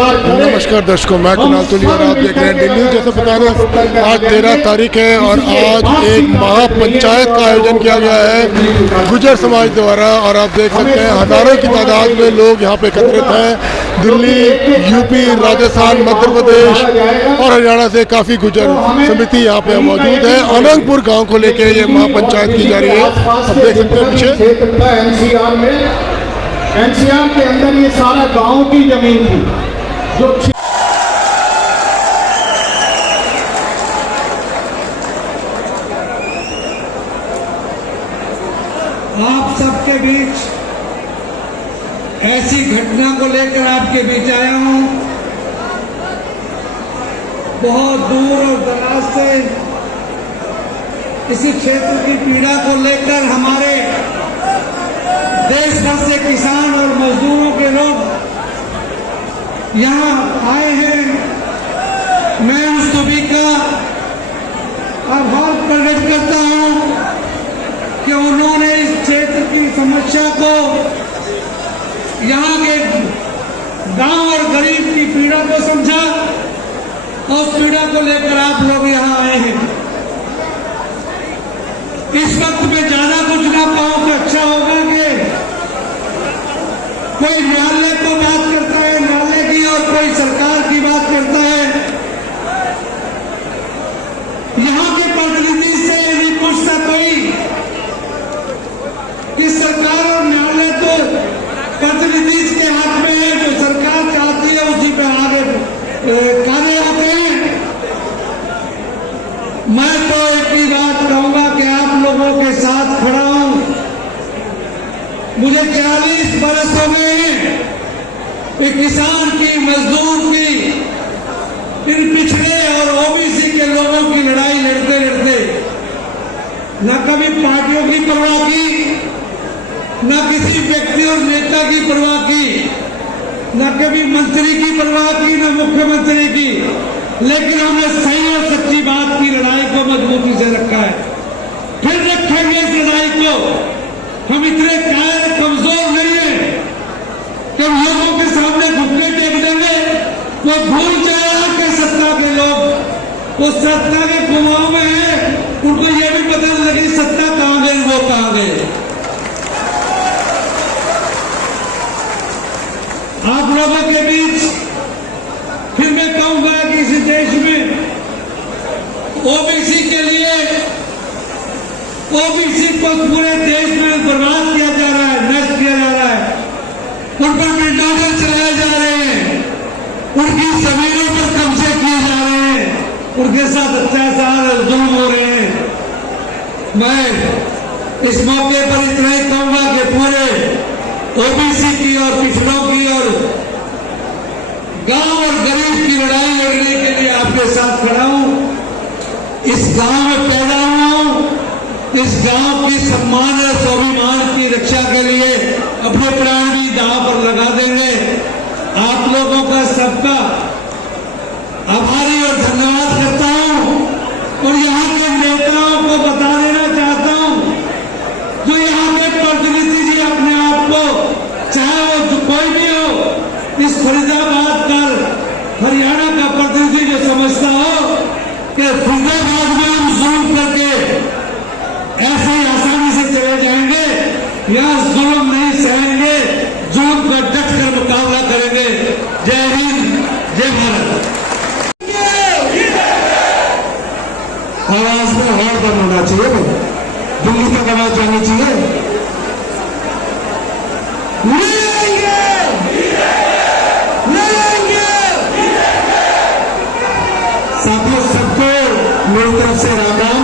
नमस्कार दर्शकों, मैं कुणाल तुली और आप देख रहे हैं दिल्ली। जैसे बता रहे आज 13 तारीख है और आज एक महापंचायत का आयोजन किया गया है गुजर समाज द्वारा। और आप देख सकते हैं हजारों की तादाद में लोग यहाँ पे एकत्रित हैं। दिल्ली, यूपी, राजस्थान, मध्य प्रदेश और हरियाणा से काफ़ी गुजर समिति यहाँ पे मौजूद है। अनंगपुर गाँव को लेकर ये महापंचायत की जा रही है। आप देख सकते हैं पीछे एनसीआर के अंदर ये सारा गांव की जमीन थी जो आप सबके बीच ऐसी घटना को लेकर आपके बीच आया हूं। बहुत दूर और दराज से इसी क्षेत्र की पीड़ा को लेकर हमारे देश भर से किसान और मजदूरों के लोग यहाँ आए हैं। मैं उन सभी का आभार प्रकट करता हूँ कि उन्होंने इस क्षेत्र की समस्या को, यहाँ के गांव और गरीब की पीड़ा को समझा और उस पीड़ा को लेकर आप लोग यहाँ आए हैं। इस वक्त में ज्यादा कुछ ना कहूं तो अच्छा होगा कि कोई न्यायालय को बात करता है न्यायालय की और कोई सरकार की बात करता है। यहाँ के प्रतिनिधि से यदि पूछता कोई कि सरकार और न्यायालय तो प्रतिनिधि के हाथ में है, जो सरकार चाहती है उसी पे आगे कार्य होते हैं। मैं तो एक ही बात कहूंगा कि आप लोगों के साथ खड़ा हूं। मुझे 40 बरस हो गए हैं एक किसान की, मजदूर की, इन पिछड़े और ओबीसी के लोगों की लड़ाई लड़ते लड़ते न कभी पार्टियों की परवाह की, न किसी व्यक्ति और नेता की परवाह की, न कभी मंत्री की परवाह की, न मुख्यमंत्री की, लेकिन हमने सही और सच्ची बात की लड़ाई को मजबूती से रखा है। फिर रखेंगे इस लड़ाई को। हम इतने कायर कमजोर नहीं है कि हम लोगों के सामने घुटने टेक देंगे। वो भूल जाएगा कि सत्ता के लोग वो सत्ता के कुआं में है, उनको ये भी पता नहीं लगी सत्ता कहां गई, वो कहां गए। आप लोगों के बीच फिर मैं कहूंगा कि इस देश में ओबीसी के लिए, ओबीसी को पूरे देश में बर्बाद किया जा रहा है, नष्ट किया जा रहा है। उन पर बुलडोजर चलाए जा रहे हैं, उनकी जमीनों पर कब्जे किए जा रहे हैं, उनके साथ अत्याचार और जुल्म हो रहे हैं। मैं इस मौके पर इतना ही कहूंगा कि पूरे ओबीसी की और पिछड़ों की और गांव और गरीब की लड़ाई लड़ने के लिए आपके साथ खड़ा हूं। इस गांव में पैदा हुआ हूं, इस गांव की सम्मान और स्वाभिमान की रक्षा के लिए अपने प्राण भी दांव पर लगा देंगे। आप लोगों का सबका आभारी और धन्यवाद करता हूं। और यहाँ के नेताओं को बता देना चाहता हूं, जो यहाँ के प्रतिनिधि जी अपने आप को, चाहे वो कोई भी हो, इस फरीदाबाद का हरियाणा का प्रतिनिधि जो समझता हो कि फरीदाबाद में हम जुल्म करके ऐसे ही आसानी से चले जाएंगे, यहाँ जुल्म नहीं सहेंगे, जुल्म का डट कर मुकाबला करेंगे। जय हिंद, जय भारत। आवाज में हॉर्न बंद होना चाहिए, दिल्ली तक आवाज जानी चाहिए। साथियों, सबको मेरी तरफ से राम राम।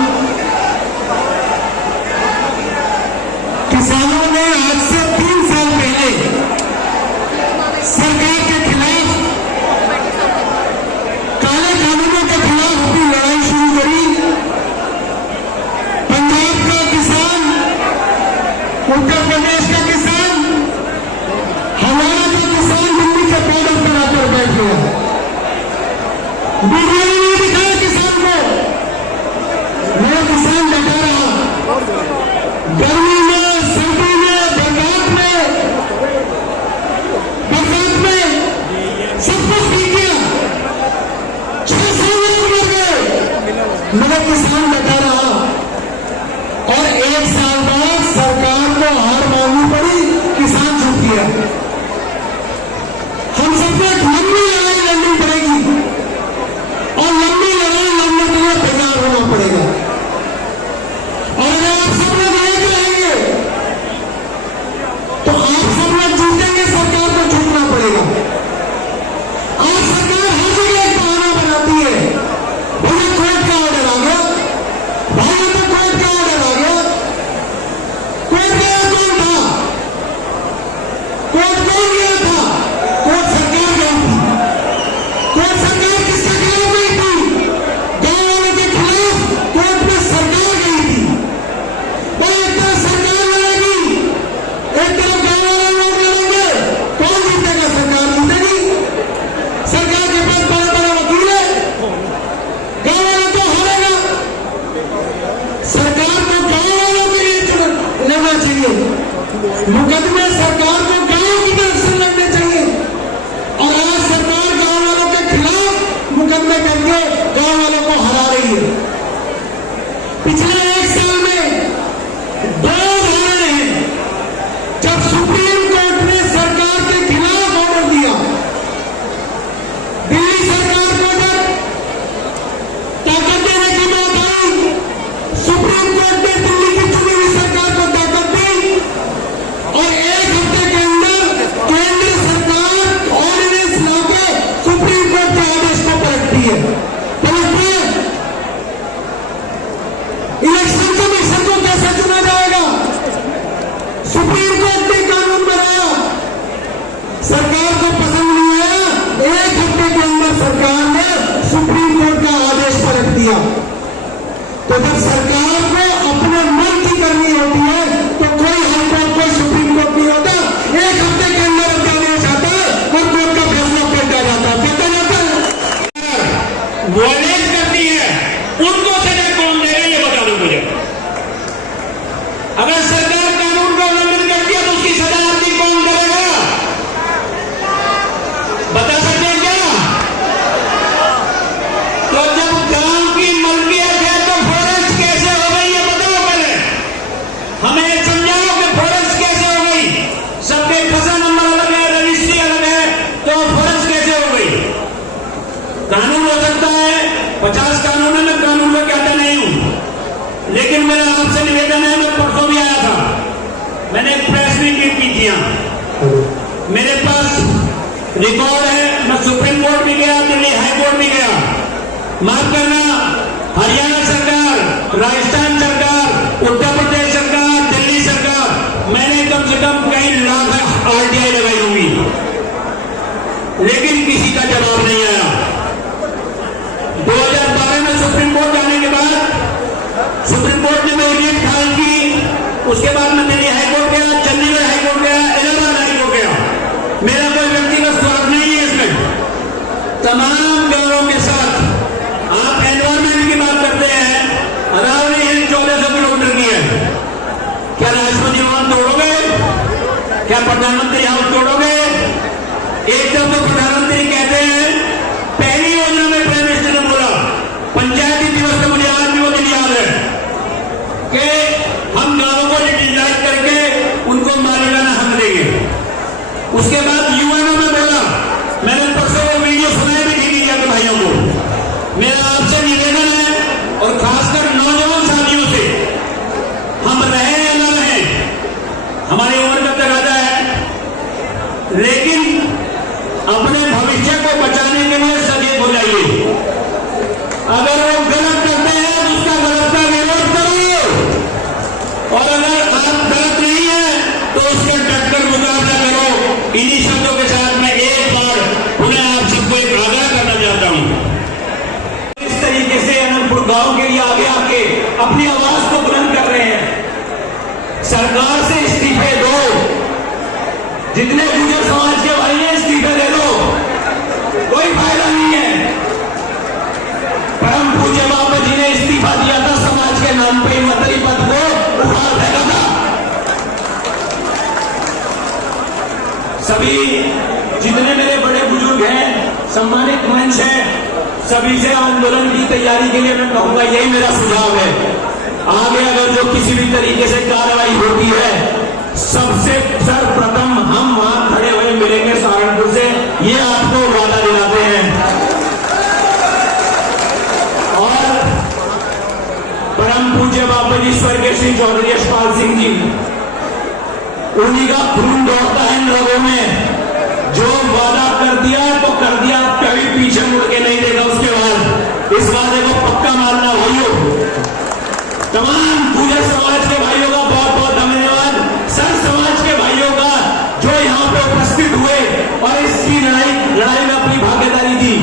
किसानों ने आज से 3 साल पहले सरकार के खिलाफ, काले कानूनों के खिलाफ अपनी लड़ाई शुरू करी। पंजाब का किसान, उत्तर प्रदेश का किसान, हरियाणा का किसान दिल्ली के बॉर्डर पर आकर बैठ गया। वीडियो नहीं दिखाया किसान को, वो किसान बैठा रहा। गर्मी में, सर्दी में, बरसात में सब कुछ मुझे किसान बता रहा और 1 साल बाद सरकार को हार माननी पड़ी, किसान छूट गया। हम सबको एक लंबी लड़ाई लड़नी पड़ेगी और लंबी लड़ाई लड़ने के लिए तैयार होना पड़ेगा। और अगर आप सब लोग एक रहेंगे तो आप सब लोग जीतेंगे, सरकार को छूटना पड़ेगा। आज सरकार हर जगह एक बहाना बनाती है, भैया कोर्ट का ऑर्डर आ गया, भाई तो कोर्ट का ऑर्डर आ गया। कोर्ट गया कौन था? कोर्ट कौन गया था? कोर्ट सरकार गई थी। कोर्ट सरकार किसके खिलाफ गई थी? गांव वालों के खिलाफ कोर्ट में सरकार गई थी। भाई एक तरफ सरकार लड़ेगी, एक तरफ गांव वाले लोग लड़ेंगे, कौन जीतेगा? सरकार जीतेगी। सरकार के पास बड़ा बड़ा वकील है, गांव वालों को हारेगा। सरकार को गांव वालों के लिए लेना चाहिए, मुकदमे सरकार को गांव की तरफ से लड़ने चाहिए। और आज सरकार गांव वालों के खिलाफ मुकदमे करके गांव वालों को हरा रही है। पिछले 1 साल में 2 उदाहरण हैं जब सुप्रीम कोर्ट ने सरकार के खिलाफ ऑर्डर दिया। दिल्ली सरकार को जब ताकत देने की बात आई, सुप्रीम कोर्ट ने दिल्ली की चुनी हुई सरकार को ताकत दी और 1 हफ्ते के अंदर केंद्र सरकार ऑर्डिनेंस लाके सुप्रीम कोर्ट के आदेश को पलटती है। पलटती है। इलेक्शन कमीशन को कैसे चुना जाएगा? सुप्रीम कोर्ट ने कानून बनाया, सरकार को पसंद नहीं आया, 1 हफ्ते के अंदर सरकार ने सुप्रीम कोर्ट का आदेश पलट दिया। तो जब सरकार को अपने मन की करनी होती है तो कोई हाईकोर्ट, कोई सुप्रीम कोर्ट नहीं होता। 1 हफ्ते के अंदर आदेश आता है और कोर्ट का फैसला पलटा जाता है। वायलेट करती है, उनको सजा कौन देगा ये बता दो मुझे। अगर सरकार कानून का उल्लंघन करती है तो उसकी सजा आदमी कौन करेगा? बता सकते हैं क्या? तो जब गांव की मलकियत है तो फॉरेस्ट कैसे हो गई ये बताओ पहले। हमें समझाओ कि फॉरेस्ट कैसे हो गई। सबके फसल नंबर अलग है, रजिस्ट्री अलग है, तो फॉरेस्ट कैसे हो गई? कानून हो सकता है, 50 कानून है, मैं कानून को कहता नहीं हूं, लेकिन मेरा आपसे निवेदन है, मैं परसों भी आया था, मैंने एक प्रेस मीटिंग की थी। मेरे पास रिकॉर्ड है, मैं सुप्रीम कोर्ट भी गया, दिल्ली हाई कोर्ट भी गया। माफ करना, हरियाणा सरकार, राजस्थान सरकार, उत्तर प्रदेश सरकार, दिल्ली सरकार, मैंने कम से कम कई लाख आरटीआई लगाई होंगी, लेकिन किसी का जवाब नहीं आया। 2012 में सुप्रीम कोर्ट जाने के बाद सुप्रीम कोर्ट ने मेरी रीट फाइल की, उसके बाद मैं दिल्ली हाईकोर्ट गया, चंडीगढ़ हाईकोर्ट गया, इलाहाबाद हाईकोर्ट गया। मेरा कोई व्यक्तिगत स्वार्थ नहीं है इसमें। तमाम गांवों के साथ आप एनवायरमेंट की बात करते हैं, अरावली हिल 1400 किलोमीटर की है। क्या राष्ट्रपति भवन तोड़ोगे? क्या प्रधानमंत्री हाउस तोड़ोगे? एक तरफ तो प्रधानमंत्री कहते हैं, पहली योजना में प्राइम मिनिस्टर ने बोला, पंचायती दिवस का मुझे आज भी वो दिन याद है कि हम गांवों को डिजिटाइज करके उनको मालिकाना हक देंगे। उसके बाद यूएनओ में बोला, मैंने परसों वो वीडियो सुनाई भी थी मीडिया के भाइयों को। मेरा आपसे निवेदन है और खासकर नौजवान साथियों से, हम रहे या न रहे, हमारी उम्र का तकाजा है, लेकिन अपने भविष्य को बचाने के लिए सचेत हो जाइए। अगर वो गलत करते हैं तो उसका गलत का विरोध करो, और अगर आप गलत नहीं है तो उसके डटकर मुकाबला करो। इन्हीं शब्दों के साथ मैं एक बार पुनः आप सबको एक आग्रह करना चाहता हूं। इस तरीके से अनंतपुर गांव के लिए आगे आके अपनी आवाज को बुलंद कर रहे हैं। सरकार से इस्तीफे दो, जितने गुजर समाज के भाई हैं इस्तीफे दे दो, कोई फायदा नहीं है। परम पूज्य बाबा जी ने इस्तीफा दिया था, समाज के नाम पे मंत्री पद को उखाड़ फेंका था। सभी जितने मेरे बड़े बुजुर्ग हैं, सम्मानित मंच है, सभी से आंदोलन की तैयारी के लिए मैं कहूंगा यही मेरा सुझाव है। आगे अगर जो किसी भी तरीके से कार्रवाई होती है, सबसे सर्वप्रथम हम वहां खड़े हुए मिलेंगे सहारनपुर से, ये आपको वादा दिलाते हैं। और परम पूज्य बाबा जी स्वर्गीय श्री चौधरी यशपाल सिंह जी, उन्हीं का खून दौड़ता है इन लोगों में। जो वादा कर दिया तो कर दिया, कभी पीछे मुड़ के नहीं देगा। उसके बाद इस वादे को पक्का मानना भाइयों। तमाम पूरे समाज के भाइयों का बहुत बहुत धन्यवाद। सर समाज के भाइयों का जो यहाँ पे उपस्थित हुए और इसकी लड़ाई में अपनी भागीदारी दी।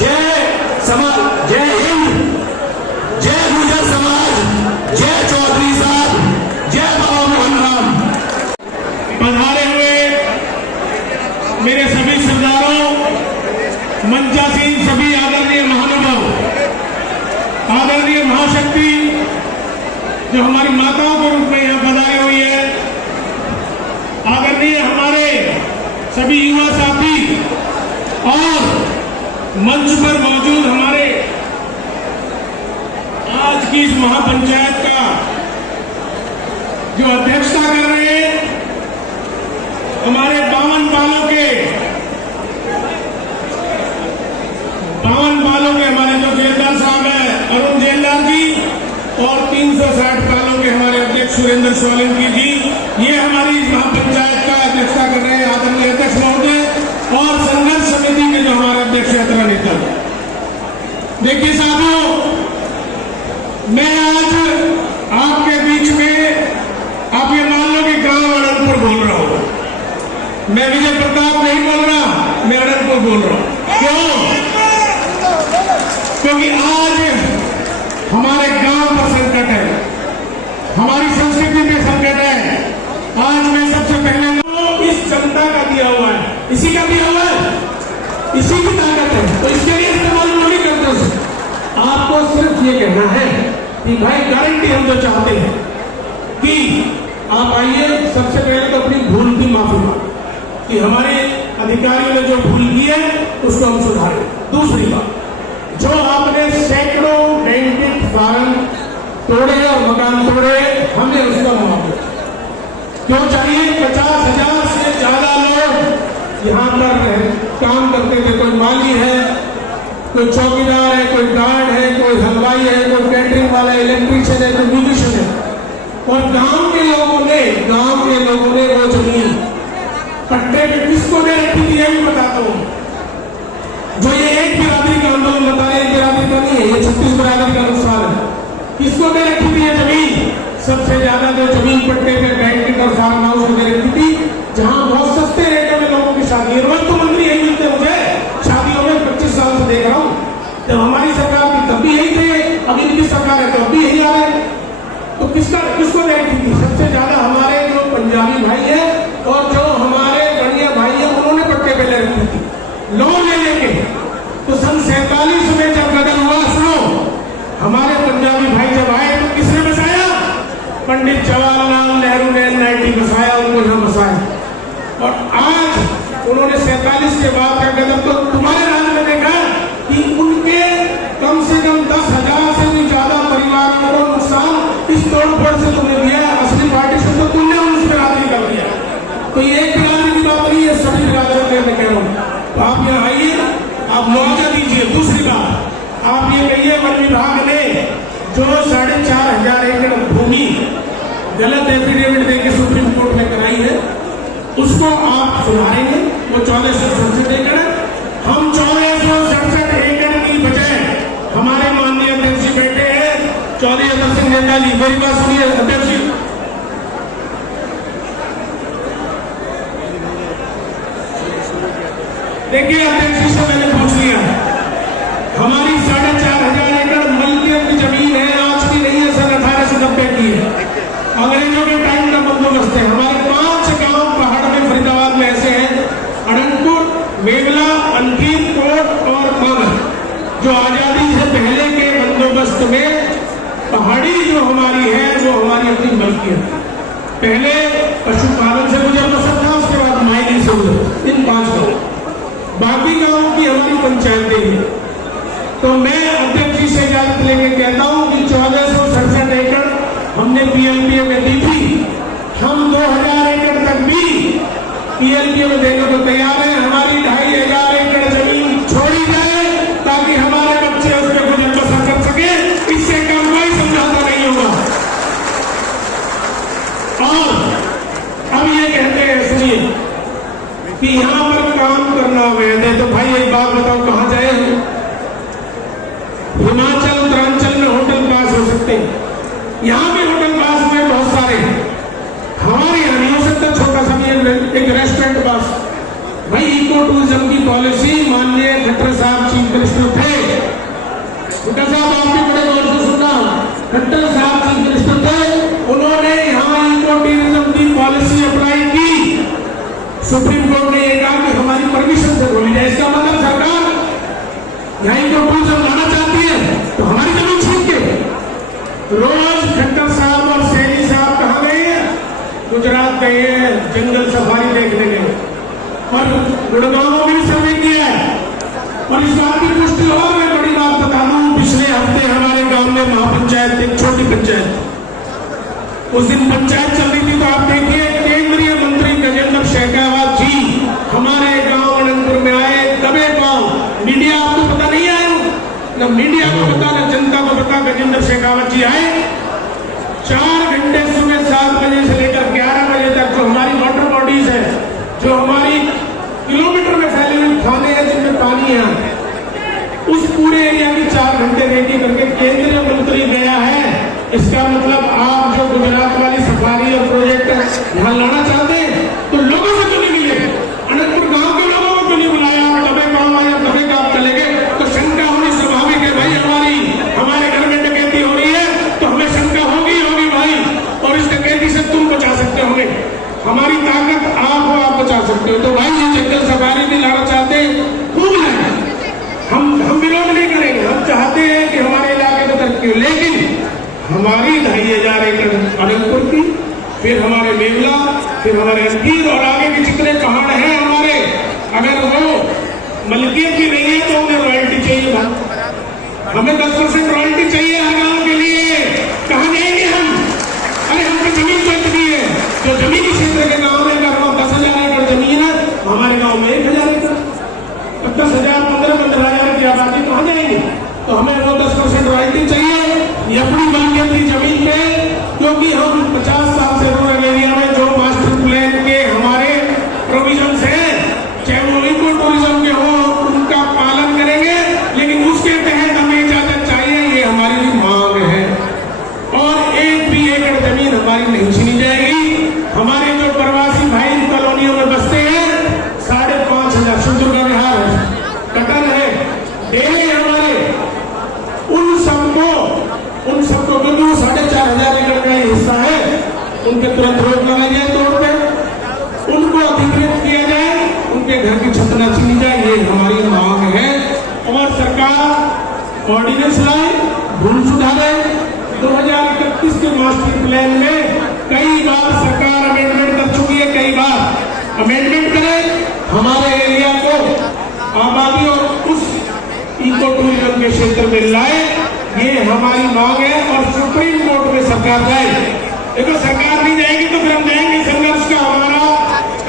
जय समाज, जय हिंद, जय गुर्जर समाज, जय चौधरी साहब, जय बाबा मोहन राम। पधारे हुए मेरे सभी सरदारों, मंचासीन सभी आदरणीय महानुभाव, आदरणीय महाशक्ति जो हमारी माताओं के रूप में यहाँ पधारी हुई है, आदरणीय हमारे सभी युवा साथी और मंच पर मौजूद हमारे आज की इस महापंचायत का जो अध्यक्षता कर रहे हैं, हमारे 52 पालों के हमारे जो जेलदार साहब हैं अरुण जेलदार जी, और 360 पालों के हमारे अध्यक्ष सुरेंद्र सोलंकी जी, ये हमारी इस महापंचायत का अध्यक्षता कर रहे हैं आदरणीय अध्यक्ष महोदय, और संघर्ष समिति के जो हमारे अध्यक्ष यात्रा नेता। देखिए साथियों, मैं आज आपके बीच में, आप ये मान लो कि गांव अनंतपुर बोल रहा हूं। मैं विजय प्रताप नहीं बोल रहा, मैं अनंतपुर बोल रहा हूं। क्यों? क्योंकि आज हमारे गांव पर संकट है, हमारी संस्कृति पे संकट है। आज मैं सबसे पहले इस जनता का दिया हुआ है, इसी का दिया हुआ है, इसी की ताकत है, तो इसके लिए इस्तेमाल नहीं करते। आपको सिर्फ ये कहना है कि भाई गारंटी हम जो चाहते हैं कि आप आइए, सबसे पहले तो अपनी भूल की माफी मांगे कि हमारे अधिकारियों ने जो भूल की है उसको हम सुधारें। दूसरी बात, जो आपने सैकड़ों डेंटिक फार्म तोड़े और मकान तोड़े, हमें उसका मुआवजा क्यों चाहिए? 50,000 से ज्यादा लोग यहाँ पर काम करते थे। कोई माली है, कोई चौकीदार है, कोई गार्ड है, कोई हलवाई है, कोई कैटरिंग वाला, इलेक्ट्रीशियन है, कोई म्यूजिशियन है। और गांव के लोगों ने वो जमीन पट्टे पे किसको दे रखी थी, ये भी बताता हूँ। जो ये एक बिरादरी का आंदोलन बता रहे, एक बिरादरी का नहीं है, ये 36 बिरादरी का नुकसान है। किसको दे रखी थी ये जमीन? सबसे ज्यादा जो जमीन पट्टे पे बैंकिंग और फार्म हाउस को दे रखी थी, जहां बहुत सस्ते रेटों में लोगों की शादी। रोज तो मंत्री यही मिलते मुझे शादियों में, 25 साल से देख रहा हूँ। जब हमारी सरकार की तब भी यही थे, अभी इनकी सरकार है तो अभी यही आ रहे हैं। तो किसको दे रखी थी? सबसे ज्यादा हमारे जो पंजाबी भाई है और जो हमारे गणिया भाई है, उन्होंने पट्टे पे ले रखी थी लोन ले लेके। तो सन 47 में जब गठन हुआ, सुनो, हमारे पंजाबी भाई जब आए तो किसने बसाया? पंडित जवाहरलाल नेहरू ने NIT बसाया, उनको यहाँ बसाया। और आज उन्होंने 47 के बाद का कदम तो तुम्हारे राज्य में देखा कि उनके कम से कम 10,000 से भी ज्यादा परिवारों को नुकसान इस तोड़फोड़ से तुमने दिया। असली पार्टीशन तो तुमने उस बिरादरी कर दिया। तो ये एक बिरादरी की बात नहीं है, सभी बिरादरों के मैं कह रहा हूँ। तो आप यहाँ आइए, आप मुआवजा दीजिए। दूसरी बात, आप ये कहिए वन विभाग ने जो 4,500 एकड़ भूमि गलत एफिडेविट देके सुप्रीम कोर्ट में कराई है, उसको आप सुधारेंगे। वो 1467 एकड़ है, हम 1467 एकड़ की बजाय हमारे माननीय अध्यक्ष जी बैठे हैं, चौधरी अमर सिंह नेता जी, मेरी बात सुनिए अध्यक्ष जी। देखिए अध्यक्ष जी से मैंने पूछ लिया, हमारी 4,500 एकड़ मलकियत की जमीन है, आज की नहीं है, सन 1890 की है, अंग्रेजों के टाइम का बंदोबस्त है। हमारे 5 गांव पहाड़ में फरीदाबाद में ऐसे हैं, अनंतपुर, मेवला, अंकित, कोट और मांगल, जो आजादी से पहले के बंदोबस्त में पहाड़ी जो हमारी है वो हमारी अपनी मलकियत है। पहले पशुपालन से गुजर बसर था, उसके बाद माइनिंग से गुजर, इन 5 गाँव। बाकी गाँव की हमारी पंचायतें हैं। तो मैं अध्यक्ष जी से इजाजत लेके कहता हूं कि 1467 एकड़ हमने पीएलपीए में दी थी, हम 2000 एकड़ तक भी पीएलपीए में देने को तैयार है। हमारी 2500 एकड़ जमीन छोड़ी जाए ताकि हमारे बच्चे उस पर गुजर बसर कर सके, इससे कम कोई समझौता नहीं होगा। और अब ये कहते हैं सुनिए कि यहां पर काम करना अवैध है, तो भाई एक बात बताओ कहां जाए हम? हिमाचल उत्तरांचल में होटल पास हो सकते हैं, यहां भी होटल पास में बहुत सारे हैं, हमारे यहाँ नहीं हो सकता छोटा सा एक रेस्टोरेंट पास। भाई इको टूरिज्म की पॉलिसी माननीय खट्टर साहब चीफ मिनिस्टर थे, खट्टर साहब आपके बड़े गौर से सुनना, खट्टर साहब चीफ मिनिस्टर थे, उन्होंने यहाँ इको टूरिज्म की पॉलिसी अप्लाई की। सुप्रीम कोर्ट ने यह कहा कि हमारी परमिशन से बोली जाए, इसका मतलब सरकार यहाँ इको टूरिज्म लाना चाहती है तो हमारी जमीन छीन के। रोज खट्टर साहब और सैनी साहब कहाँ गए हैं? गुजरात गए हैं, जंगल सफारी देखने गए, और गुड़गांव में भी सर्वे किया है। और इस बात की पुष्टि हो, मैं बड़ी बात बता दूं, पिछले हफ्ते हमारे गांव में महापंचायत, एक छोटी पंचायत, उस दिन पंचायत चल रही थी, तो आप देखिए केंद्रीय मंत्री गजेंद्र शेखावत जी हमारे गांव अनंतपुर में आए, दबे पांव। मीडिया आपको पता नहीं आया, न मीडिया को पता न जनता को पता, गजेंद्र शेखावत जी आए, 4 घंटे सुबह 7 बजे से लेकर 11 बजे तक जो हमारी वाटर बॉडीज है, जो हमारी किलोमीटर में फैले हुए खाने हैं जिनमें पानी है, उस पूरे एरिया की 4 घंटे रेडी करके केंद्रीय मंत्री गया है। इसका मतलब आप जो गुजरात वाली सफारी और प्रोजेक्ट यहाँ लाना चाहते हैं तो लोगों से क्यों नहीं मिले? अनंतपुर गांव के लोगों को क्यों नहीं बुलाया? आप दबे गांव आए, दबे गांव चले गए, तो शंका होनी स्वाभाविक है भाई। हमारे घर में डकैती हो रही है तो हमें शंका होगी भाई, और इस डकैती से तुम बचा सकते होगे, हमारी ताकत आप हो, आप बचा सकते हो। तो भाई ये जंगल सफारी भी लाना चाहते हैं, खूब लाए, हम विरोध नहीं करेंगे, हम चाहते हैं कि हमारे इलाके में तरक्की हो, लेकिन हमारी 2500 एकड़ अनंतपुर की, फिर हमारे मेवला, फिर हमारे अंकीर और आगे के जितने पहाड़ हैं हमारे, अगर वो मलकियत की नहीं है तो उन्हें रॉयल्टी चाहिए। हमें 10% रॉयल्टी चाहिए हर गांव के लिए। कहाँ जाएंगे हम? अरे हमने जमीन तो इतनी है, जो जमीनी क्षेत्र के गांव में अगर 10,000 एकड़ जमीन है, हमारे गांव में 1,000 एकड़, 10,000 15,000 की आबादी कहाँ जाएंगे? तो हमें वो 10% रॉयल्टी चाहिए। ये अपनी मलकियत की जमीन पे, क्योंकि हम 50 साल से रूरल एरिया में जो मास्टर प्लान के हमारे प्रोविजन है, चाहे वो इको टूरिज्म के हो, उनका पालन करेंगे, लेकिन उसके तहत हमें इजाजत चाहिए, ये हमारी मांग है। और एक भी एकड़ जमीन हमारी नहीं छीनी जाएगी। हमारे जो प्रवासी भाई कॉलोनियों में बसते हैं, 5,500 सुंदरगढ़ विहार है, कटन है, डेरे हमारे, उन सबको क्योंकि वो 4,500 एकड़ का हिस्सा है, उनके तुरंत रोक लगाई जाए, तोड़ पे उनको अधिकृत किया जाए, उनके घर की छत न छीनी जाए, ये हमारी मांग है। और सरकार ऑर्डिनेंस लाए, भूल सुधारे। 2031 के मास्टर प्लान में कई बार सरकार अमेंडमेंट कर चुकी है, कई बार अमेंडमेंट करे, हमारे एरिया को आबादी और उस इको टूरिज्म के क्षेत्र में लाए, ये हमारी मांग है। और सुप्रीम कोर्ट में सरकार जाए, देखो सरकार नहीं जाएगी तो फिर हम जाएंगे, संघर्ष का हमारा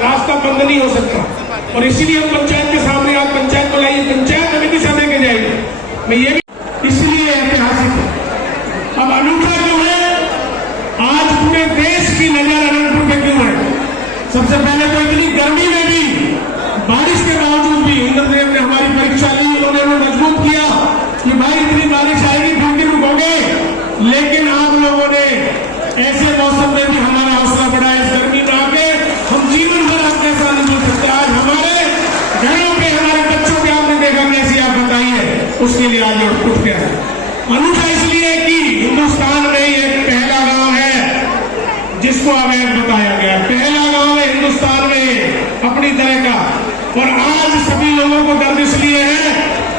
रास्ता बंद नहीं हो सकता। और इसीलिए हम पंचायत के सामने आज पंचायत को लाइए, पंचायत हमें दिशा देके जाएगी। मैं ये भी इसलिए ऐतिहासिक है। अब अनूठा क्यों है? आज पूरे देश की नजर अनंतपुर पे क्यों है? सबसे पहले तो इतनी गर्मी में भी, बारिश के बावजूद भी इंद्रदेव ने हमारी परीक्षा ली, उन्होंने हमें मजबूत किया कि भाई इतनी बारिश आएगी फिर भी रुकोगे। लेकिन आप लोगों ने ऐसे मौसम में भी हमारा हौसला बढ़ाया, इस गर्मी में आके हम जीवन भर आपके साथ नहीं जुड़ सकते। आज हमारे घरों पे हमारे बच्चों के आपने देखा कैसी आप बताइए, उसके लिए आज उठ गया है। अनूठा इसलिए कि हिंदुस्तान में ये पहला गांव है जिसको अवैध बताया गया, पहला गांव है हिंदुस्तान में अपनी तरह का। और आज सभी लोगों को दर्द इसलिए है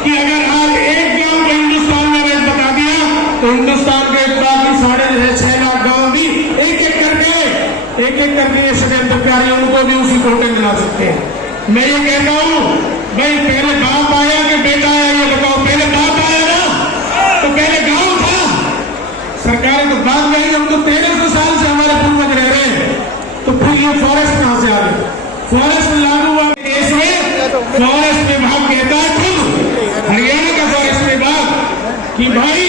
कि अगर आज एक गांव को हिंदुस्तान में अवैध बता दिया तो हिंदुस्तान के बाकी 6.5 लाख गांव भी एक एक करके ये षड्यंत्रकारी उनको भी उसी कोटे में ला सकते हैं। मैं ये कहता हूं भाई, पहले बाप आया कि बेटा आया, ये बताओ, पहले बाप आया कि भाई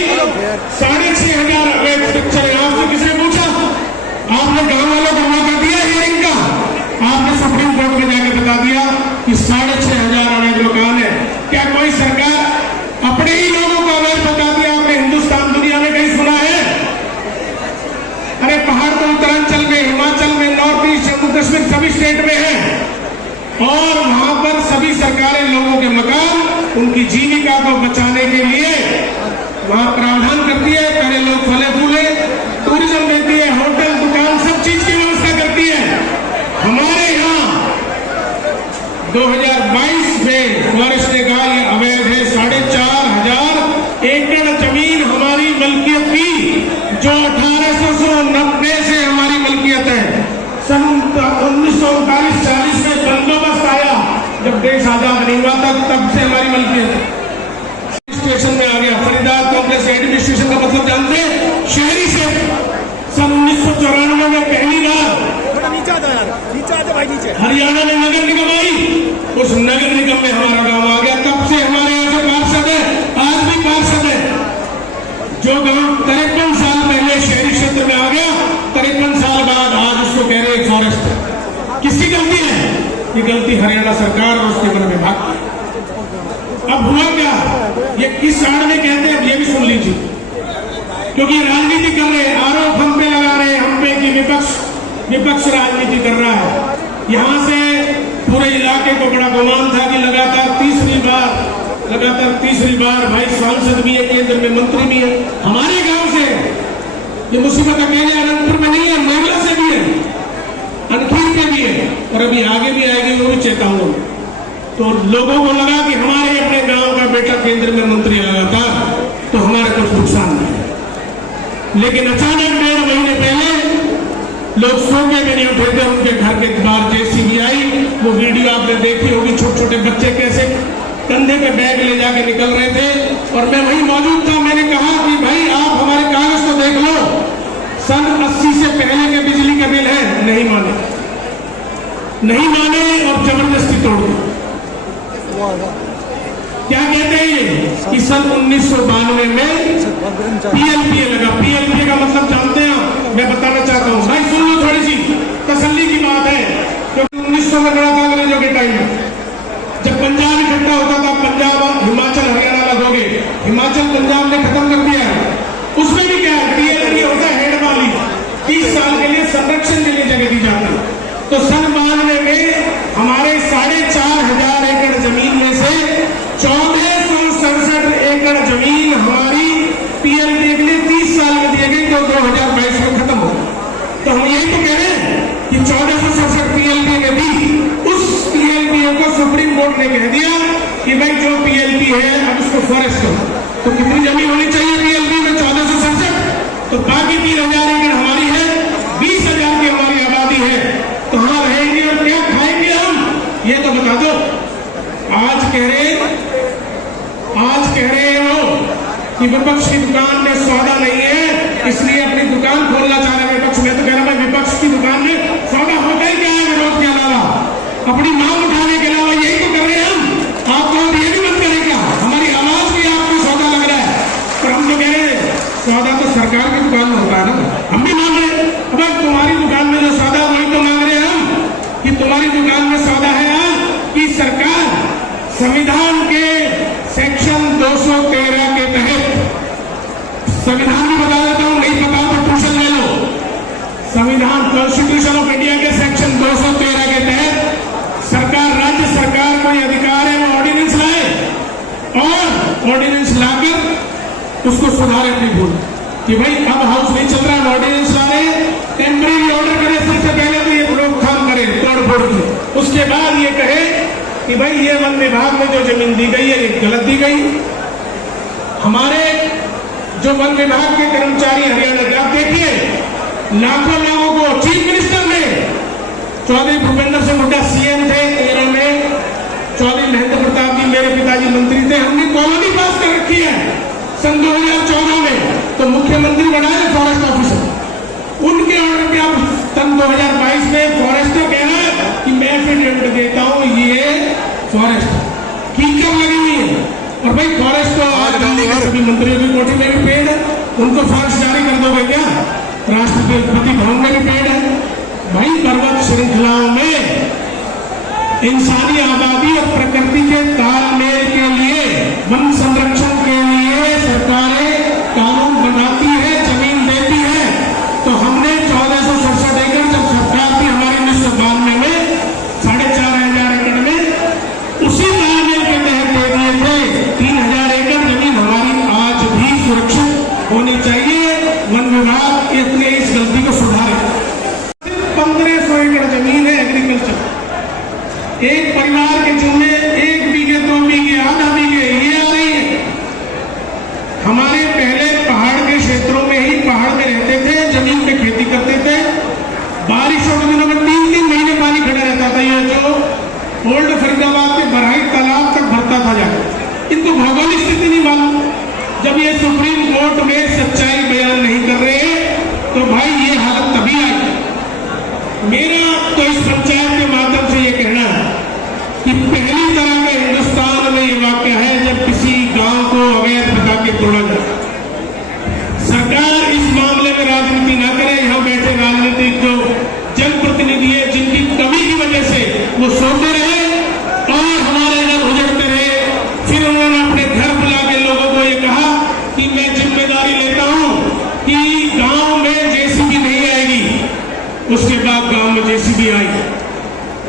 6,500 अवैध स्ट्रक्चर है। आपसे किसने पूछा? आपने गांव वालों को मौका दिया हियरिंग का? आपने सुप्रीम कोर्ट में जाकर बता दिया कि 6,500 अवैध मकान है। क्या कोई सरकार अपने ही लोगों को अवैध बता दिया? आपने हिंदुस्तान दुनिया में कहीं सुना है? अरे पहाड़ तो उत्तरांचल में, हिमाचल में, नॉर्थ ईस्ट, जम्मू कश्मीर सभी स्टेट में है और वहां पर सभी सरकारें लोगों के मकान, उनकी जीविका को बचाने के लिए वहां प्रावधान करती है। पहले लोग फले फूले, टूरिज्म देती है, होटल दुकान सब चीज की व्यवस्था करती है। हमारे यहाँ 2022 में फॉरेस्ट ने कहा ये अवैध है। 4,500 एकड़ जमीन हमारी मलकियत की, जो 1890 से हमारी मलकियत है। सन 1939-40 में बंदोबस्त आया, जब देश आजाद नहीं हुआ तब से हमारी मलकियत स्टेशन में आ गया। फरीदाबाद कॉम्प्लेक्स एडमिनिस्ट्रेशन का मतलब जानते हैं? शहरी से सन 1994 में पहली बार हरियाणा में नगर निगम आई। उस नगर निगम में हमारा गांव आ गया। तब से हमारे यहाँ से पार्षद है, आज भी पार्षद है। जो गांव 53 साल पहले शहरी क्षेत्र में आ गया, 53 साल बाद आज उसको कह रहे फॉरेस्ट। किसकी गलती है? ये गलती हरियाणा सरकार और उसके वन विभाग की। अब हुआ क्या? ये किस आड़ में कहते हैं, अब ये भी सुन लीजिए, क्योंकि राजनीति कर रहे हैं, आरोप हम पे लगा रहे हैं, हम पे कि विपक्ष राजनीति कर रहा है। यहां से पूरे इलाके को बड़ा गुमान था कि लगातार तीसरी बार भाई सांसद भी है, केंद्र में मंत्री भी है। हमारे गांव से ये मुसीबत अकेले अनंतपुर में नहीं है, मंगला से भी है, अनखीर पे भी है और अभी आगे भी आएगी, वो भी चेताऊंगा। तो लोगों को लगा कि हमारे अपने गांव का बेटा केंद्र में मंत्री आ जाता तो हमारे कुछ नुकसान नहीं। लेकिन अचानक 1.5 महीने पहले लोग सो के भी नहीं उठे थे, उनके घर के बाहर जेसीबी आई। वो वीडियो आपने देखी होगी, छोटे छोटे बच्चे कैसे कंधे पे बैग ले जाके निकल रहे थे और मैं वहीं मौजूद था। मैंने कहा कि भाई आप हमारे कागज तो देख लो, सन 80 से पहले के बिजली का बिल है। नहीं माने और जबरदस्ती तोड़ दी। क्या कहते हैं ये कि सन 1992 में पीएलपीए लगा। पीएलपीए का मतलब जानते हैं? मैं बताना चाहता हूं, भाई सुन लो, थोड़ी सी तसल्ली की बात है, क्योंकि 1900 में बड़ा था अंग्रेजों के टाइम में, जब पंजाब इकट्ठा होता था, पंजाब हिमाचल हरियाणा अलग हो गए, हिमाचल पंजाब ने खत्म कर दिया है। उसमें भी क्या है, पीएलपीए होता है हेड वाली, 30 साल के लिए संरक्षण के लिए जगह दी जाती है। तो सन 92 में हमारे 4,500 एकड़ जमीन में से 1,467 एकड़ जमीन हमारी पीएलपीए के लिए 30 साल में दी गई, तो 2022 में खत्म हो। तो हम यही तो कह रहे हैं कि 1,467 पीएलपीए में भी उस पीएलपीए को सुप्रीम कोर्ट ने कह दिया कि भाई जो पीएलपी है अब उसको फॉरेस्ट करो। तो कितनी जमीन होनी चाहिए पीएलपी में? 1,467। तो बाकी 3,000 एकड़ हमारी है, 20,000 की हमारी आबादी है। कहाँ रहेंगे और क्या खाएंगे हम, ये तो बता दो। आज कह रहे हो कि विपक्ष की दुकान में सौदा नहीं है, इसलिए अपनी दुकान खोलना चाह रहे हैं विपक्ष। मैं तो कह रहा हूं विपक्ष की दुकान में सौदा होता ही क्या है विरोध के अलावा, अपनी मांग उठाने के अलावा यही तो कर रहे हैं हम। आप तो ये भी मत करें क्या? हमारी आवाज भी आपको सौदा लग रहा है, पर हम तो कह रहे हैं सौदा तो सरकार की दुकान में होता है ना। हम भी मांग रहे हैं, अब तुम्हारी दुकान में जो सौदा वही तो मांग रहे हैं हम कि तुम्हारी दुकान में सौदा है कि सरकार संविधान के सेक्शन 213 के तहत, संविधान भी बता देता हूं, नहीं पता तो ट्यूशन ले लो। संविधान कॉन्स्टिट्यूशन ऑफ इंडिया के सेक्शन 213 के तहत सरकार, राज्य सरकार को अधिकार है वो ऑर्डिनेंस लाए और ऑर्डिनेंस लाकर उसको सुधारे अपनी भूल कि भाई अब हाउस नहीं चल रहा है, ऑर्डिनेंस ला रहे हैं, टेम्परेरी ऑर्डर करे, सबसे पहले तो ये रोकथाम करे तोड़-फोड़ की, उसके बाद ये कहे कि भाई ये वन विभाग में जो जमीन दी गई है ये गलत दी गई। हमारे जो वन विभाग के कर्मचारी हरियाणा के, आप देखिए लाखों लोगों को चीफ मिनिस्टर ने, चौधरी भूपेंद्र सिंह हुड्डा सीएम थे 13 में, चौधरी महेंद्र प्रताप जी मेरे पिताजी मंत्री थे, हमने कॉलोनी पास कर रखी है सन 2014 में, तो मुख्यमंत्री बनाए फॉरेस्ट ऑफिसर। उनके ऑर्डर पे अब सन 2022 में फॉरेस्टर कह रहा है कि मैं एफिडेविट देता हूं ये फॉरेस्ट कीचड़ लगी हुई है। और भाई फॉरेस्ट तो आज दिल्ली के सभी मंत्रियों की कोठी में भी पेड़ है, उनको फर्श जारी कर दोगे क्या? राष्ट्रपति भवन में भी पेड़ है। भाई पर्वत श्रृंखलाओं में इंसानी आबादी और प्रकृति के तालमेल के लिए, वन संरक्षण के लिए सरकारें कानून बनाती है, जमीन देती है। तो हमने 1467 एकड़ जब सरकार थी हमारी 1992 में 4,500 एकड़ में, उसी तालमेल के तहत दे दिए थे। 3,000 एकड़ जमीन हमारी आज भी सुरक्षित होनी चाहिए। वन विभाग इसलिए इस गलती को सुधारे। 1500 एकड़ जमीन है एग्रीकल्चर, एक परिवार के जिम्मे 1 बीघे 2 बीघे आधा बीघे ये आ रही है। हमारे पहले पहाड़ के क्षेत्रों में ही पहाड़ में रहते थे, जमीन पे खेती करते थे। बारिशों के दिनों में 3-3 महीने पानी खड़ा रहता था। ये जो ओल्ड फरीदाबाद के बरहाई तालाब तक भरता था जाकर। इनको भौगोलिक स्थिति नहीं मालूम। जब ये सुप्रीम कोर्ट में सच्चाई बयान नहीं कर रहे तो भाई ये हालत तभी आई। मेरा तो इस पंचायत के माध्यम से ये कहना है कि पहली तरह का हिंदुस्तान में ये वाक्य है जब किसी गांव को अवैध बता के तोड़ा जाए। सरकार इस मामले में राजनीति ना करे। यहां बैठे राजनीतिक जो जनप्रतिनिधि है, जिनकी कमी की वजह से वो सोते रहे और हमारे घर उजड़ते रहे। फिर उन्होंने अपने घर बुला के लोगों को ये कहा कि मैं जिम्मेदारी लेता हूं कि गांव में जेसीबी नहीं आएगी। उसके बाद गांव में जेसीबी आई,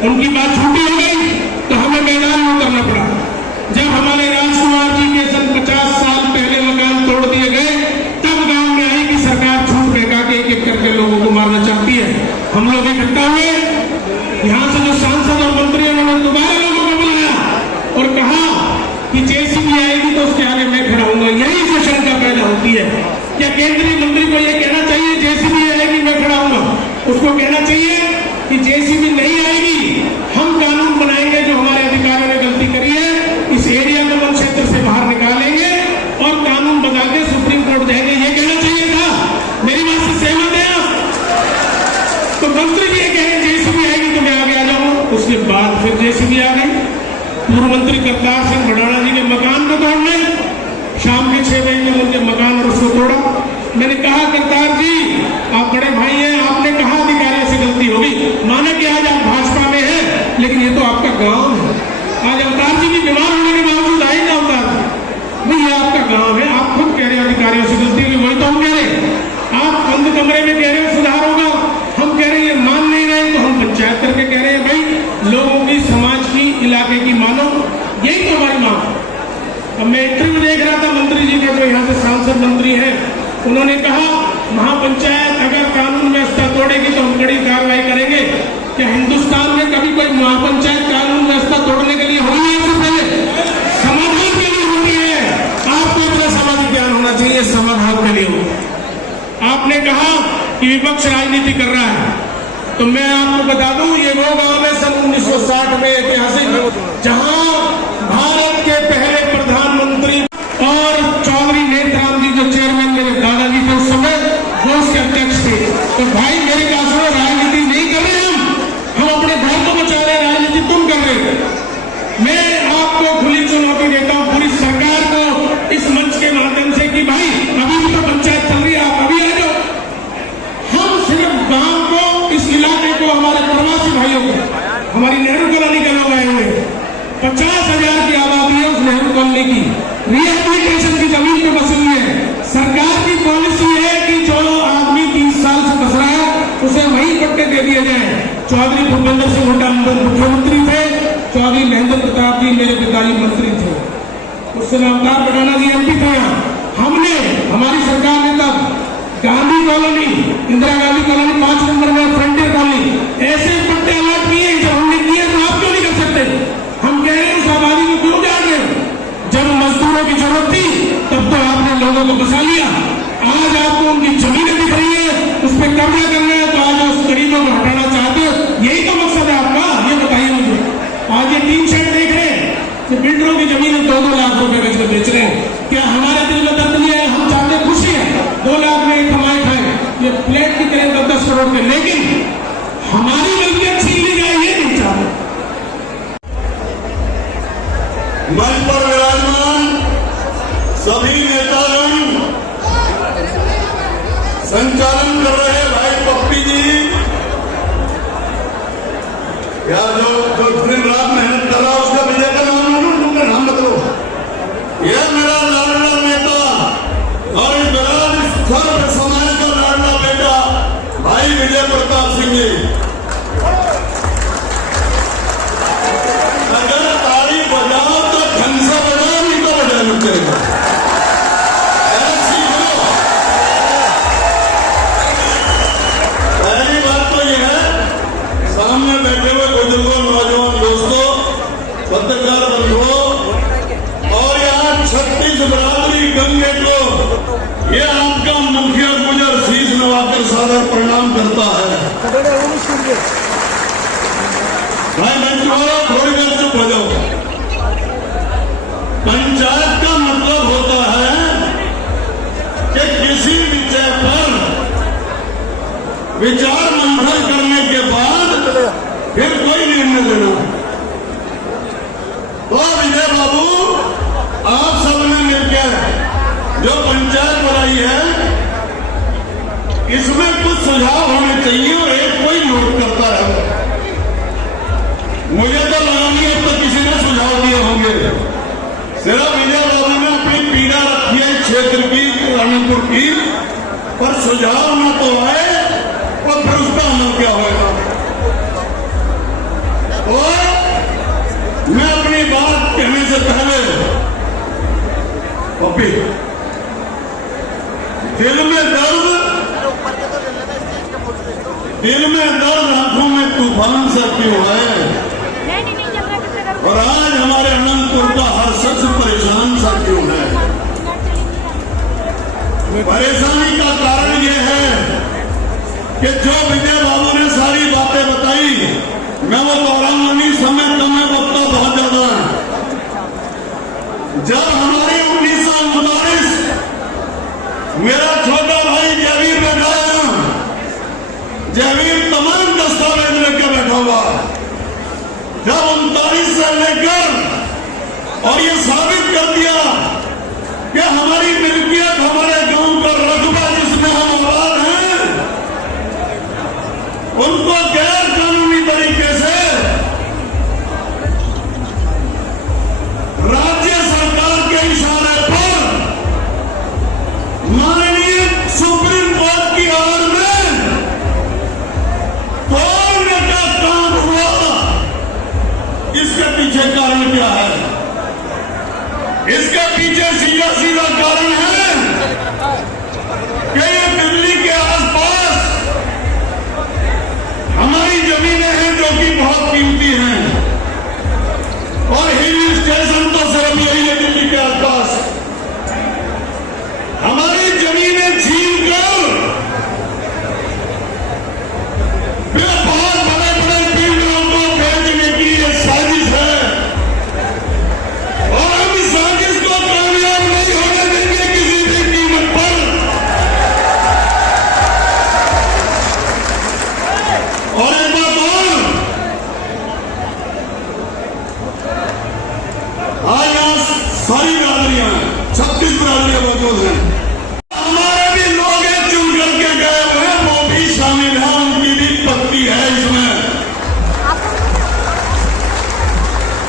उनकी बात छूटी हो गई तो हमें मैदान में उतरना पड़ा। जब हमारे राजकुमार जी के सन 50 साल पहले मकान तोड़ दिए गए, तब गांव में आई कि सरकार छूट फेंका के एक-एक करके लोगों को मारना चाहती है। हम लोग इकट्ठा हुए, यहां से जो सांसद और मंत्री उन्होंने दोबारा लोगों को बुलाया और कहा कि जेसीबी आएगी तो उसके आगे मैं खड़ा हूंगा। यही से शंका पैदा होती है। क्या केंद्रीय मंत्री को यह कहना चाहिए जेसीबी आएगी मैं खड़ा हूंगा? उसको कहना चाहिए कि जेसीबी नहीं आएगी, हम कानून बनाएंगे जो हमारे अधिकारियों ने गलती करी है, इस एरिया को वन क्षेत्र से बाहर निकालेंगे और कानून बदल के सुप्रीम कोर्ट जाएंगे। ये कहना चाहिए था। मेरी बात से सहमत है आप? तो मंत्री जी कह रहे जेसीबी आएगी तो मैं आगे आ जाऊंगा। उसके बाद फिर जेसीबी आ गई। पूर्व मंत्री करतार सिंह भडाना जी के मकान को तोड़ने, शाम के 6 बजे में उनके मकान और उसको तोड़ा। मैंने कहा करतार जी आप बड़े भाई हैं, आपने कहा अधिकारियों से गलती होगी, माना कि आज आप भाजपा में हैं, लेकिन ये तो आपका गांव है। आज अवतार जी भी बीमार होने के बावजूद आए ना अवतार जी, नहीं ये आपका गांव है। आप खुद कह रहे हैं अधिकारियों से गलती होगी, वही तो हम कह रहे हैं। आप बंद कमरे में कह रहे हैं सुधार होगा, हम कह रहे हैं मान नहीं रहे तो हम पंचायत करके कह रहे हैं भाई लोगों की, समाज की, इलाके की मानो। यही तो हमारी मांग। अब मैं इंटरव्यू देख रहा था मंत्री जी का, जो यहाँ से सांसद मंत्री है, उन्होंने कहा महापंचायत अगर कानून व्यवस्था तोड़ेगी तो हम कड़ी कार्रवाई करेंगे। क्या हिंदुस्तान में कभी कोई महापंचायत कानून व्यवस्था तोड़ने के लिए हुई है? इससे पहले समाधान के लिए होती है। आपको इतना सामाजिक ज्ञान होना चाहिए, समाधान के लिए हो। आपने कहा कि विपक्ष राजनीति कर रहा है, तो मैं आपको बता दूं ये वो गांव है सन 1960 में ऐतिहासिक, जहां भारत के पहले प्रधानमंत्री और चौधरी नेतराम जी जो चेयरमैन मेरे दादाजी थे उस समय, वो उसके अध्यक्ष थे। तो भाई मेरे का सुनो, राजनीति नहीं कर रहे हम अपने घर को बचा रहे, राजनीति तुम कर रहे हो। मैं आपको खुली चुनौती देता हूं पूरी सरकार को इस मंच के माध्यम से कि भाई अभी भी तो पंचायत चल रही है, आप अभी आ जाओ। हम सिर्फ गांव को, इस इलाके को, हमारे प्रवासी भाइयों को, हमारी नेहरू कॉलोनी के लोग आए हुए 50,000 की आबादी है उस नेहरू कॉलोनी की, रिहेबिलिटेशन की जमीन पे बस हुई है। सरकार की पॉलिसी है कि जो आदमी 30 साल से बस रहा है उसे वही पट्टे दे दिए जाए। चौधरी भूपेंद्र सिंह हुड्डा मुख्यमंत्री थे, चौधरी महेंद्र प्रताप जी मेरे पिताजी मंत्री थे, उससे अवतार भडाना जी एमपी थे। हमने, हमारी सरकार ने तब Gandhi colony, Indira Gandhi colony 5 number में, फ्रंटियर कॉलोनी, ऐसे पट्टे अलॉट किए। जब हमने किए तो आप क्यों नहीं कर सकते? हम कह रहे हैं उस आबादी को क्यों जान रहे हो? जब मजदूरों की जरूरत थी तब तो आपने लोगों को बसा लिया। आज आपको उनकी जमीनें दिख रही है, उस पर कब्जा करना है, तो आज उस गरीबों को हटाना चाहते हो। यही तो मकसद है आपका, ये बताइए मुझे। आज ये टीन शेड देख रहे हैं कि बिल्डरों की जमीनें 2-2 लाख रुपए गज में बेच रहे हैं। क्या हमारे दिल में दर्द नहीं है? हम चाहते खुशी है, 2 लाख में कमाई खाए, ये फ्लैट की तरह 10-10 करोड़ के, लेकिन हमारी गलतियां छीन ली जाए ये नहीं चाहते। मंच पर विराजमान सभी नेता संचालन कर रहे भाई पप्पी जी, या जो दिन रात मेहनत कर रहा उसका विजय का नाम उनका नाम बताओ। यह मेरा लाडला नेता और इस सर्व समाज का लाडला बेटा भाई विजय प्रताप सिंह जी। अगर ताली बजाओ तो ढंग से बजाओ, नहीं तो बजा नहीं करेगा। पहली बात तो यह है, सामने बैठे हुए बुजुर्गों, नौजवान दोस्तों, पत्रकार बंधुओं और यहाँ 36 बरादरी गंगे को ये आपका मुखिया गुजर शीश नवाकर सादर प्रणाम करता है। भाई मंच वालों थोड़ी देर चुप हो जाओ। पंचायत का मतलब होता है कि किसी विषय पर विचार मंथन करने के बाद फिर कोई निर्णय लेना। तो विजय बाबू, आप सबने मिलकर जो पंचायत बनाई है इसमें कुछ सुझाव होने चाहिए और एक कोई नोट करता है। मुझे तो लगा नहीं अब तक किसी ने सुझाव दिए होंगे। सिर्फ विजय बाबू ने अपनी पीड़ा रखी है क्षेत्र की, रानीपुर की, पर सुझाव न तो आए और फिर उसका अमल क्या होगा। और मैं अपनी बात कहने से पहले पप्पी, दिल में दर्द आंखों में तूफान सा क्यों है, और आज हमारे अनंतपुर का हर शख्स परेशान सा क्यों है। परेशानी का कारण यह है कि जो विजय बाबू ने सारी बातें बताई, मैं वो दोहराऊंगा नहीं, समय कम है, वक्त बहुत ज्यादा है। जब हमारी 1939 मेरा छोटा भाई जयवीर बैठा है, जयवीर तमाम दस्तावेज लेकर बैठा हुआ, जब 39 से लेकर और ये साबित कर दिया कि हमारी मिल्कियत, हमारे गांव का रकबा जिसमें हम आबाद हैं, उनको गैर कानूनी तरीके से राज्य सरकार के इशारे पर माननीय सुप्रीम कोर्ट की आड़ में तोड़ने का काम हुआ। इसके पीछे कारण क्या है? इसके पीछे सीधा सीधा कारण है कि ये दिल्ली के आसपास हमारी जमीनें हैं जो कि बहुत कीमती हैं, और हिल स्टेशन तो सिर्फ यही है दिल्ली के आसपास। हमारी जमीनें छीन कर बहुत बड़े बड़े बिल्डरों को बेचने की ये साजिश है, और हम इस साजिश को कामयाब नहीं होने देंगे किसी भी कीमत पर। और एक बात और, आज यहाँ सारी बिरादरियां, 36 बिरादरियां मौजूद हैं। हमारे भी लोग हैं चुन करके गए हुए, वो भी शामिल हैं, उनकी भी पत्ती है इसमें,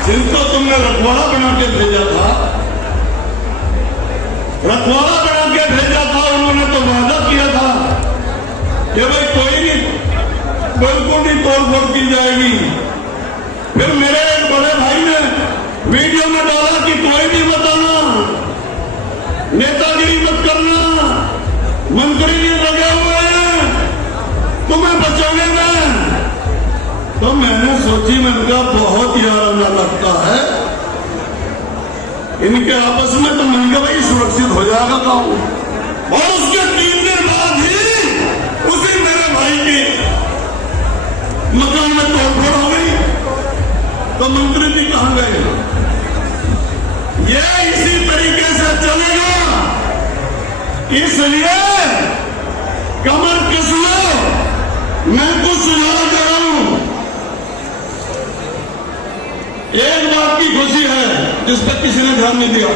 जिनको तुमने रखवाड़ा बना के भेजा था। रखवाड़ा बना के भेजा था, उन्होंने तो वादा किया था कि भाई कोई नहीं, बिल्कुल नहीं तोड़फोड़ की जाएगी। फिर मेरे एक बड़े भाई ने वीडियो में डाला कि कोई भी बताना, नेतागिरी मत करना, मंत्री जी लगे हुए हैं, तुम्हें बचाने में। तो मैंने सोची, मैंने कहा बहुत याराना लगता है इनके आपस में, तो मैंने कहा भाई सुरक्षित हो जाएगा काम। और उसके 3 दिन बाद ही उसी मेरे भाई के मकान में तोड़फोड़ हो गई। तो मंत्री जी कहां गए? ये इसी तरीके से चलेगा, इसलिए कमर कस लो। मैं कुछ सुझाव दे रहा हूं। एक बात की खुशी है जिस पर किसी ने ध्यान नहीं दिया,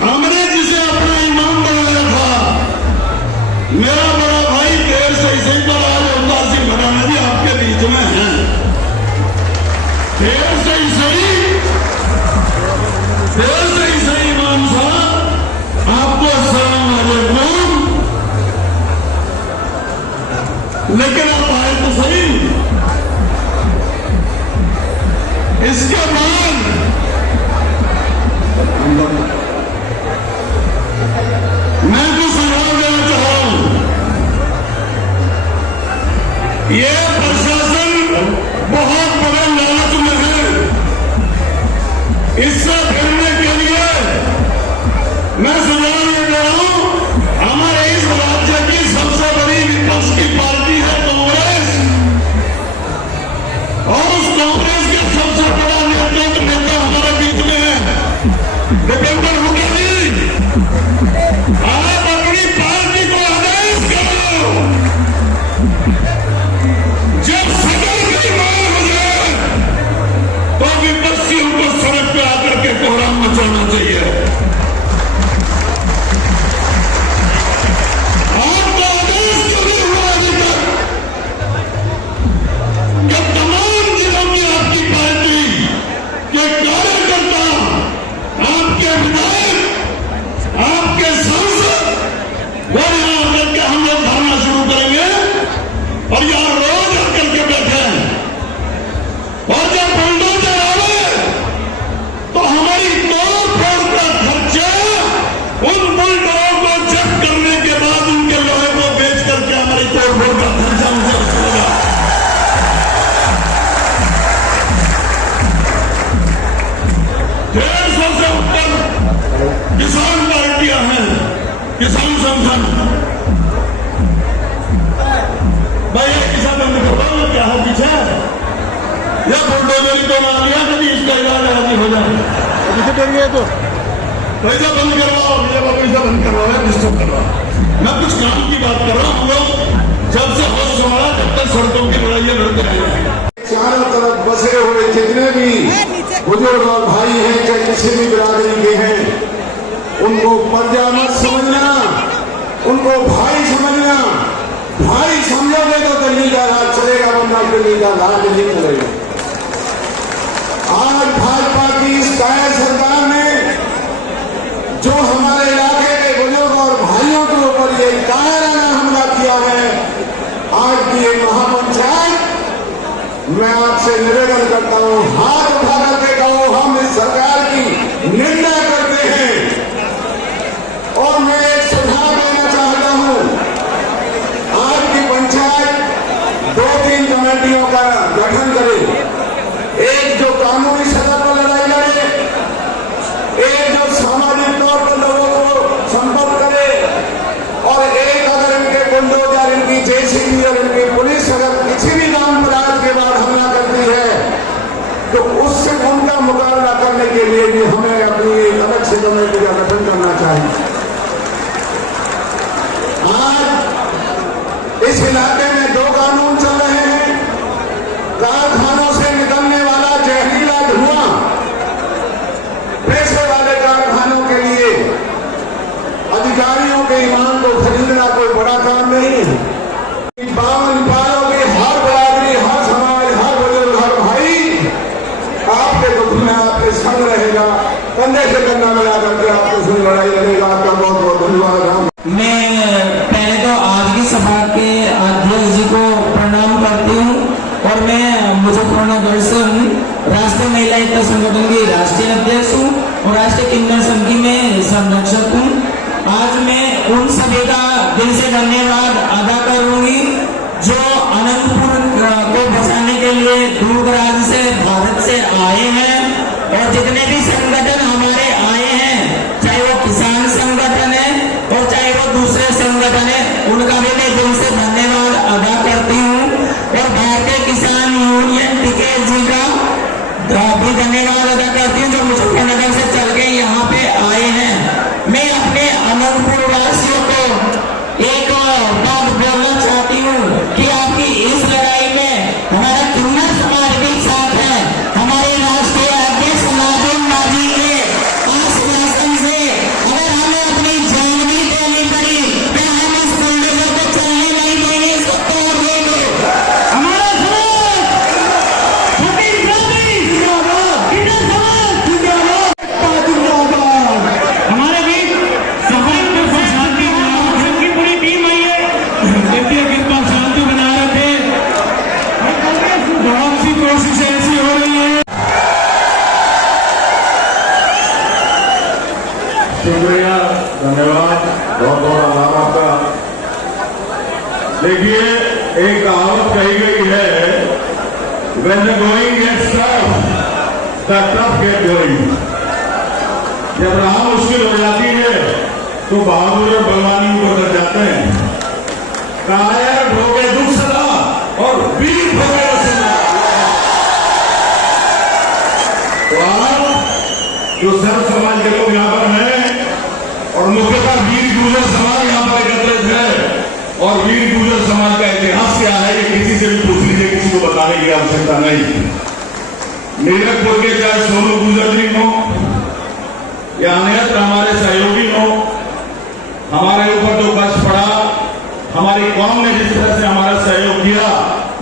हमने जिसे अपना ईमान बनाया था, मेरा बड़ा भाई देर से इसे पर आज अवतार सिंह भडाना जी आपके बीच में हैं। देर से ही सही इमाम साहब आपको अस्सलाम वालेकुम। लेकिन आप आए तो सही। इसके बाद मैं कुछ सुझाव देना चाह रहा हूं। ये प्रशासन बहुत बड़े लालच में है। इससे फिरने के लिए मैं सुझाव दे रहा हूं, हमारे इस राज्य की सबसे बड़ी विपक्ष की पार्टी है कांग्रेस, और उस कांग्रेस के सबसे बड़ा नेता हमारे बीच में है भूपेंद्र हुड्डा जी। आप अपनी पार्टी को आदेश करो, जब सदन की मांग हो जाए तो विपक्षियों को सड़क पे आकर के कोहराम मचाना चाहिए। आपको आदेश कभी हुआ अभी तक कि तमाम जिलों की आपकी पार्टी के कार्यकर्ता, आपके विधायक, आपके सांसद वो यहां आकर के हम लोग धरना शुरू करेंगे और यहां रोज आकर के बैठे हैं, और जब बुलडोजर आवे तो हमारी तोड़ फोड़ का खर्चा उन बुलडोजरों को जब्त करने के बाद उनके लोहे को बेच करके हमारी तोड़ फोड़ का खर्चा उनसे वसूलेगा। 150 से ऊपर किसान पार्टियां हैं, किसान संगठन। भाई ये किसान बंद करो, क्या है पीछे या बुलडोजर को मान लिया कभी इसका इलाज हाजिर हो जाए। किसे करेंगे तो पैसा बंद करवाओ, पैसा बंद करवाओ, डिस्टर्ब करवाओ। मैं कुछ काम की बात कर रहा हूं। हम लोग जब से होश संभाला तब तक सड़कों की लड़ाइयां लड़ते रहे। चारों तरफ बसे हुए जितने भी बुजुर्ग और भाई हैं, चाहे किसी भी बिरादरी के हैं, उनको प्रजा मत समझना, उनको भाई समझना। भाई समझोगे तो दिल्ली का राज चलेगा, वरना दिल्ली का राज नहीं चलेगा। आज भाजपा की इस कायर सरकार ने जो हमारे इलाके के बुजुर्ग और भाइयों के ऊपर ये कायराना हमला किया है, आज की ये महापंचायत, मैं आपसे निवेदन करता हूं, हाथ उठा करके कहो हम इस सरकार की निंदा करते हैं। और मैं एक सुझाव देना चाहता हूं, आज की पंचायत 2-3 कमेटियों का गठन करे। एक जो कानूनी सतह पर लड़ाई लड़े, एक जो सामाजिक तौर पर लोगों को संपर्क करे, और एक अगर इनके बुलडोजर, इनकी जेसीबी और इनकी पुलिस अगर किसी भी नाम पर आज के बाद हमला करती है तो उससे उनका मुकाबला करने के लिए भी हमें अपनी एक अलग से कमेटी का गठन करना चाहिए। आज इस इलाके में 2 कानून चल रहे हैं। कारखानों से निकलने वाला जहरीला धुआं पैसे वाले कारखानों के लिए अधिकारियों के ईमान को खरीदना कोई बड़ा काम नहीं है। 52 पारों की हर बरादरी, हर समाज, हर बुजुर्ग, हर भाई आपके दुख में आपके संग रहेगा, कंधे से कंधा मिला करके आपको सुन लड़ाई लड़ेगा। आपका बहुत बहुत धन्यवाद। मैं पहले तो आज की सभा के अध्यक्ष जी को प्रणाम करती हूँ, और मैं मुजफ्फरनगर से हूँ। राष्ट्रीय महिला एकता संगठन की राष्ट्रीय अध्यक्ष हूँ और राष्ट्रीय किन्नर संघ की मैं संरक्षक हूँ। आज मैं उन सभी का दिल से धन्यवाद अदा करूंगी जो अनंतपुर को बचाने के लिए दूर दराज से भारत से आए हैं, और जितने भी संगठन हमारे आए हैं, चाहे वो किसान संगठन है और चाहे वो दूसरे संगठन है, उनका भी मैं दिल से धन्यवाद अदा करती हूँ। और भारतीय किसान यूनियन टिकेत जी का भी धन्यवाद अदा करती हूँ, जो मुजफ्फरनगर से चल के यहाँ पे आए हैं। मैं अपने अनंतपुर वासियों को एक बात बोलना चाहती हूँ कि आपकी इस लड़ाई में हमारा किन्नर समाज भी साथ है। हमारे राष्ट्रीय अध्यक्ष नाजिम नाजी के शुक्रिया, धन्यवाद, बहुत बहुत आभार आपका। देखिए, एक कहावत कही गई है, when the going gets tough, the tough get going। जब राह मुश्किल हो जाती है तो बहादुर और बलवानी ऊपर चढ़ जाते हैं। कायर ठोके दुख सदा और वीर ठोके वसुंधरा। तो आप जो सर्व समाज के लोग यहाँ पर हैं और मुख्यतः वीर गुर्जर समाज यहाँ पर एकत्रित है, और वीर गुर्जर समाज का इतिहास क्या है ये किसी से भी पूछ लीजिए, किसी को बताने की आवश्यकता नहीं। नीरजपुर के चाहे सोनू गुर्जर जी हो या अन्यत्र हमारे सहयोगी हो, हमारे ऊपर जो कष्ट पड़ा, हमारी कौम ने जिस तरह से हमारा सहयोग किया,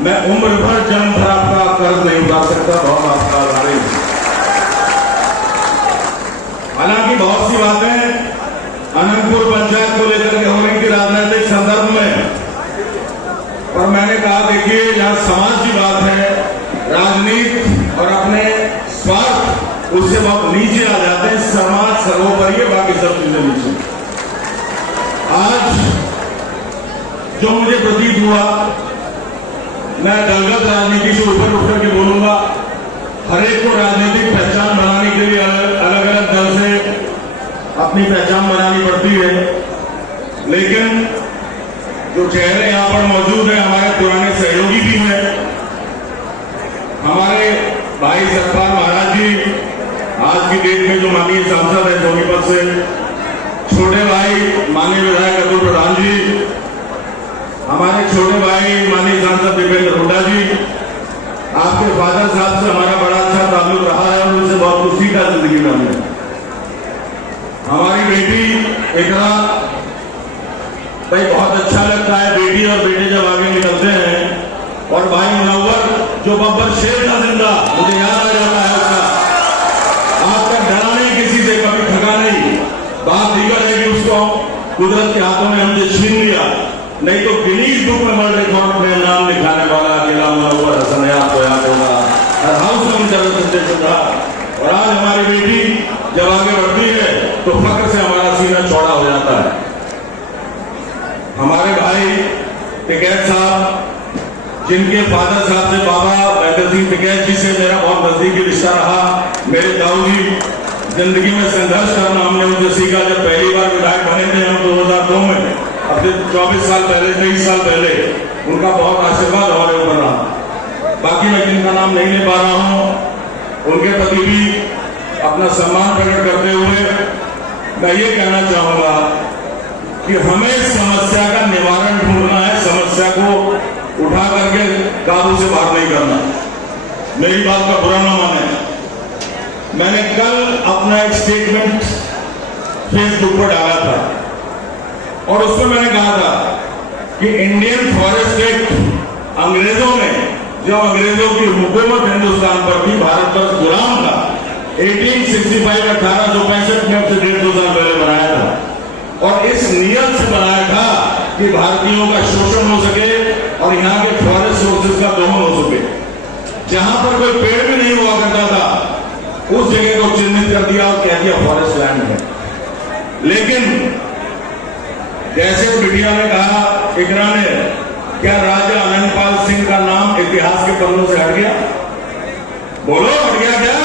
मैं उम्र भर जन्म भर आपका कर्ज नहीं उतार सकता। बहुत आपका आभारी। हालांकि बहुत सी बातें अनंतपुर पंचायत को लेकर के हो रही थी राजनीतिक संदर्भ में, पर मैंने कहा देखिए यहाँ समाज की बात है, राजनीति और अपने स्वार्थ उससे बहुत नीचे आ जाते हैं। समाज सर्वोपरि है, बाकी सब चीजें नीचे। आज जो मुझे प्रतीत हुआ, मैं दलगत राजनीति से ऊपर उठकर के बोलूंगा, हर एक को राजनीतिक पहचान बनाने के लिए अलग अलग दल से अपनी पहचान बनानी पड़ती है, लेकिन जो चेहरे यहाँ पर मौजूद हैं हमारे पुराने सहयोगी भी हैं। हमारे भाई सतपाल महाराज जी आज की डेट में जो माननीय सांसद है सोनीपत से, छोटे भाई माननीय विधायक अतुल प्रधान जी, हमारे छोटे भाई माननीय सांसद दीपेंद्र हुड्डा जी, आपके फादर साहब से हमारा बड़ा अच्छा ताल्लुक रहा है और उनसे बहुत कुछ सीखा जिंदगी में हमने। हमारी बेटी इकरा, भाई बहुत अच्छा लगता है बेटी और बेटे जब आगे निकलते हैं, और भाई मुनव्वर जो बब्बर शेर का जिंदा, मुझे याद आ जाता है उसका, आज तक डरा नहीं किसी से, कभी ठगा नहीं। बात दीगर है कि उसको कुदरत के हाथों में हमने छीन लिया, नहीं तो गिनीज बुक में वर्ल्ड रिकॉर्ड में नाम लिखाने वाला अकेला मुनव्वर हसन है, आपको याद होगा, हर हाउस में हम चल रहा। और आज हमारी बेटी जब आगे बढ़ती है तो फक्र से हमारा सीना चौड़ा हो जाता है। हमारे भाई टिकैत साहब, जिनके फादर साहब से बाबा वैद्य सिंह टिकैत जी से मेरा बहुत नजदीकी रिश्ता रहा, मेरे दाऊ जी, जिंदगी में संघर्ष करना हमने उनसे सीखा। जब पहली बार विधायक बने थे हम 2002 में, अब से 24 साल पहले, 23 साल पहले, उनका बहुत आशीर्वाद हमारे ऊपर रहा। बाकी मैं जिनका नाम नहीं ले पा रहा हूं, उनके प्रति भी अपना सम्मान प्रकट करते हुए मैं ये कहना चाहूंगा कि हमें समस्या का निवारण ढूंढना है, समस्या को उठा करके काबू से बाहर नहीं करना। मेरी बात का बुरा न माने, मैंने कल अपना एक स्टेटमेंट फेसबुक पर डाला था और उसमें मैंने कहा था कि इंडियन फॉरेस्ट एक्ट अंग्रेजों ने, जब अंग्रेजों की हुकूमत हिंदुस्तान पर थी, भारतवर्ष गुलाम था, 1865 1865 में से 150 साल पहले बनाया था, और इस नियत से बनाया था कि भारतीयों का शोषण हो सके और यहाँ के फॉरेस्ट सोर्सेज का दोहन हो सके। जहां पर कोई पेड़ भी नहीं हुआ करता था उस जगह को चिन्हित कर दिया और कह दिया फॉरेस्ट लैंड है। लेकिन जैसे बिटिया ने कहा, इकरा ने, क्या राजा आनंदपाल सिंह का नाम इतिहास के पन्नों से हट गया? बोलो, हट गया क्या?